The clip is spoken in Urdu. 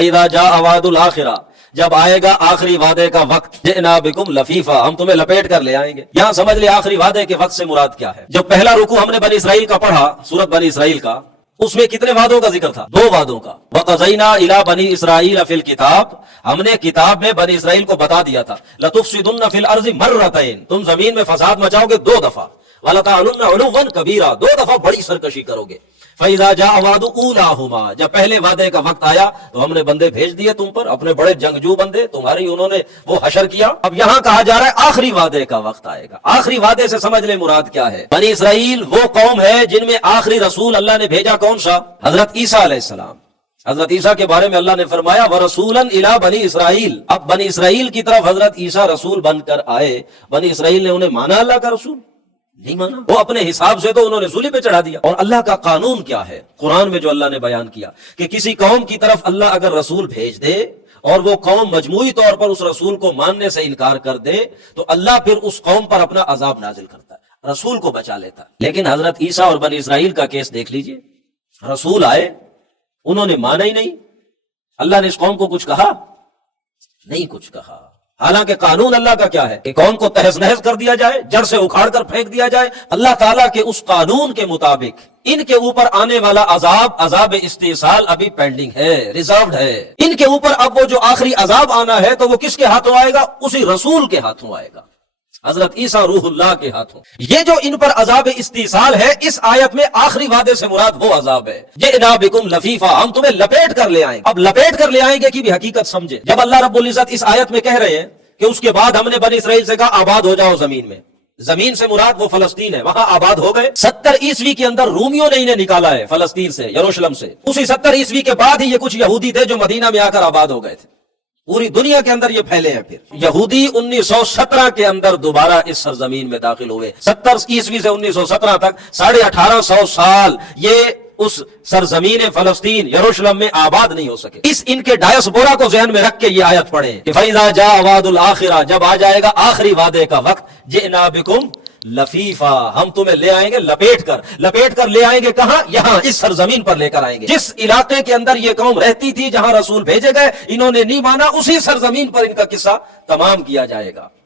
فَإِذَا جَاءَ وَعْدُ الْآخِرَةِ، جب آئے گا آخری وعدے کا وقت، جئنا بکم لفیفا، ہم تمہیں لپیٹ کر لے آئیں گے۔ یہاں سمجھ لے آخری وعدے کے وقت سے مراد کیا ہے۔ جو پہلا رکوع ہم نے بنی اسرائیل کا پڑھا، سورت بنی اسرائیل کا، اس میں کتنے وعدوں کا ذکر تھا؟ 2 وعدوں کا۔ وَقَضَيْنَا إِلَىٰ بَنِي إِسْرَائِيلَ فِي الْكِتَابِ، ہم نے کتاب میں بنی اسرائیل کو بتا دیا تھا، لَتُفْسِدُنَّ فِي الْأَرْضِ مَرَّتَيْنِ، تم زمین میں فساد مچاؤ گے 2 دفعہ، وَلَتَعْلُنَّ عُلُوًّا كَبِيرًا، 2 دفعہ بڑی سرکشی کرو گے۔ فَإِذَا جَاءَ وَعْدُ أُولَاهُمَا، جب پہلے وعدے کا وقت آیا تو ہم نے بندے بھیج دیے تم پر، اپنے بڑے جنگجو بندے تمہاری، انہوں نے وہ حشر کیا۔ اب یہاں کہا جا رہا ہے آخری وعدے کا وقت آئے گا۔ آخری وعدے سے سمجھ لیں مراد کیا ہے۔ بنی اسرائیل وہ قوم ہے جن میں آخری رسول اللہ نے بھیجا کون سا؟ حضرت عیسیٰ علیہ السلام۔ حضرت عیسیٰ کے بارے میں اللہ نے فرمایا وَرَسُولًا إِلَىٰ بنی اسرائیل، اب بنی اسرائیل کی طرف حضرت عیسیٰ رسول بن کر آئے۔ بنی اسرائیل نے انہیں مانا اللہ کا رسول؟ نہیں مانا، وہ اپنے حساب سے تو انہوں نے سولی پہ چڑھا دیا۔ اور اللہ کا قانون کیا ہے قرآن میں جو اللہ نے بیان کیا کہ کسی قوم کی طرف اللہ اگر رسول بھیج دے اور وہ قوم مجموعی طور پر اس رسول کو ماننے سے انکار کر دے تو اللہ پھر اس قوم پر اپنا عذاب نازل کرتا ہے، رسول کو بچا لیتا ہے۔ لیکن حضرت عیسیٰ اور بنی اسرائیل کا کیس دیکھ لیجئے، رسول آئے، انہوں نے مانا ہی نہیں۔ اللہ نے اس قوم کو کچھ کہا؟ نہیں کچھ کہا۔ حالانکہ قانون اللہ کا کیا ہے کہ قوم کو تہز نہز کر دیا جائے، جڑ سے اکھاڑ کر پھینک دیا جائے۔ اللہ تعالیٰ کے اس قانون کے مطابق ان کے اوپر آنے والا عذاب استئصال ابھی پینڈنگ ہے، ریزروڈ ہے۔ ان کے اوپر اب وہ جو آخری عذاب آنا ہے تو وہ کس کے ہاتھوں آئے گا؟ اسی رسول کے ہاتھوں آئے گا، حضرت عیسیٰ روح اللہ کے ہاتھوں۔ یہ جو ان پر عذاب استئصال ہے، اس آیت میں آخری وعدے سے مراد وہ عذاب ہے جئنا بکم لفیفا، ہم تمہیں لپیٹ کر لے آئیں گے۔ اب لپیٹ کر لے آئیں گے کی بھی حقیقت سمجھے۔ جب اللہ رب العزت اس آیت میں کہہ رہے ہیں کہ اس کے بعد ہم نے بنی اسرائیل سے کہا آباد ہو جاؤ زمین میں، زمین سے مراد وہ فلسطین ہے، وہاں آباد ہو گئے۔ 70 عیسوی کے اندر رومیوں نے انہیں نکالا ہے فلسطین سے، یروشلم سے۔ اسی 70 عیسوی کے بعد ہی یہ کچھ یہودی تھے جو مدینہ میں آ کر آباد ہو گئے تھے، پوری دنیا کے اندر یہ پھیلے ہیں۔ پھر یہودی 1917 کے اندر دوبارہ اس سرزمین میں داخل ہوئے۔ 70 عیسوی سے 1917 تک 1850 سال یہ اس سرزمین فلسطین یروشلم میں آباد نہیں ہو سکے۔ اس ان کے ڈائسپورا کو ذہن میں رکھ کے یہ آیت پڑھیں کہ فَإِذَا جَاءَ وَعْدُ الْآخِرَةِ، جب آ جائے گا آخری وعدے کا وقت، جئنا بکم لفیفا، ہم تمہیں لے آئیں گے لپیٹ کر لے آئیں گے۔ کہاں؟ یہاں اس سرزمین پر لے کر آئیں گے۔ جس علاقے کے اندر یہ قوم رہتی تھی، جہاں رسول بھیجے گئے، انہوں نے نہیں مانا، اسی سرزمین پر ان کا قصہ تمام کیا جائے گا۔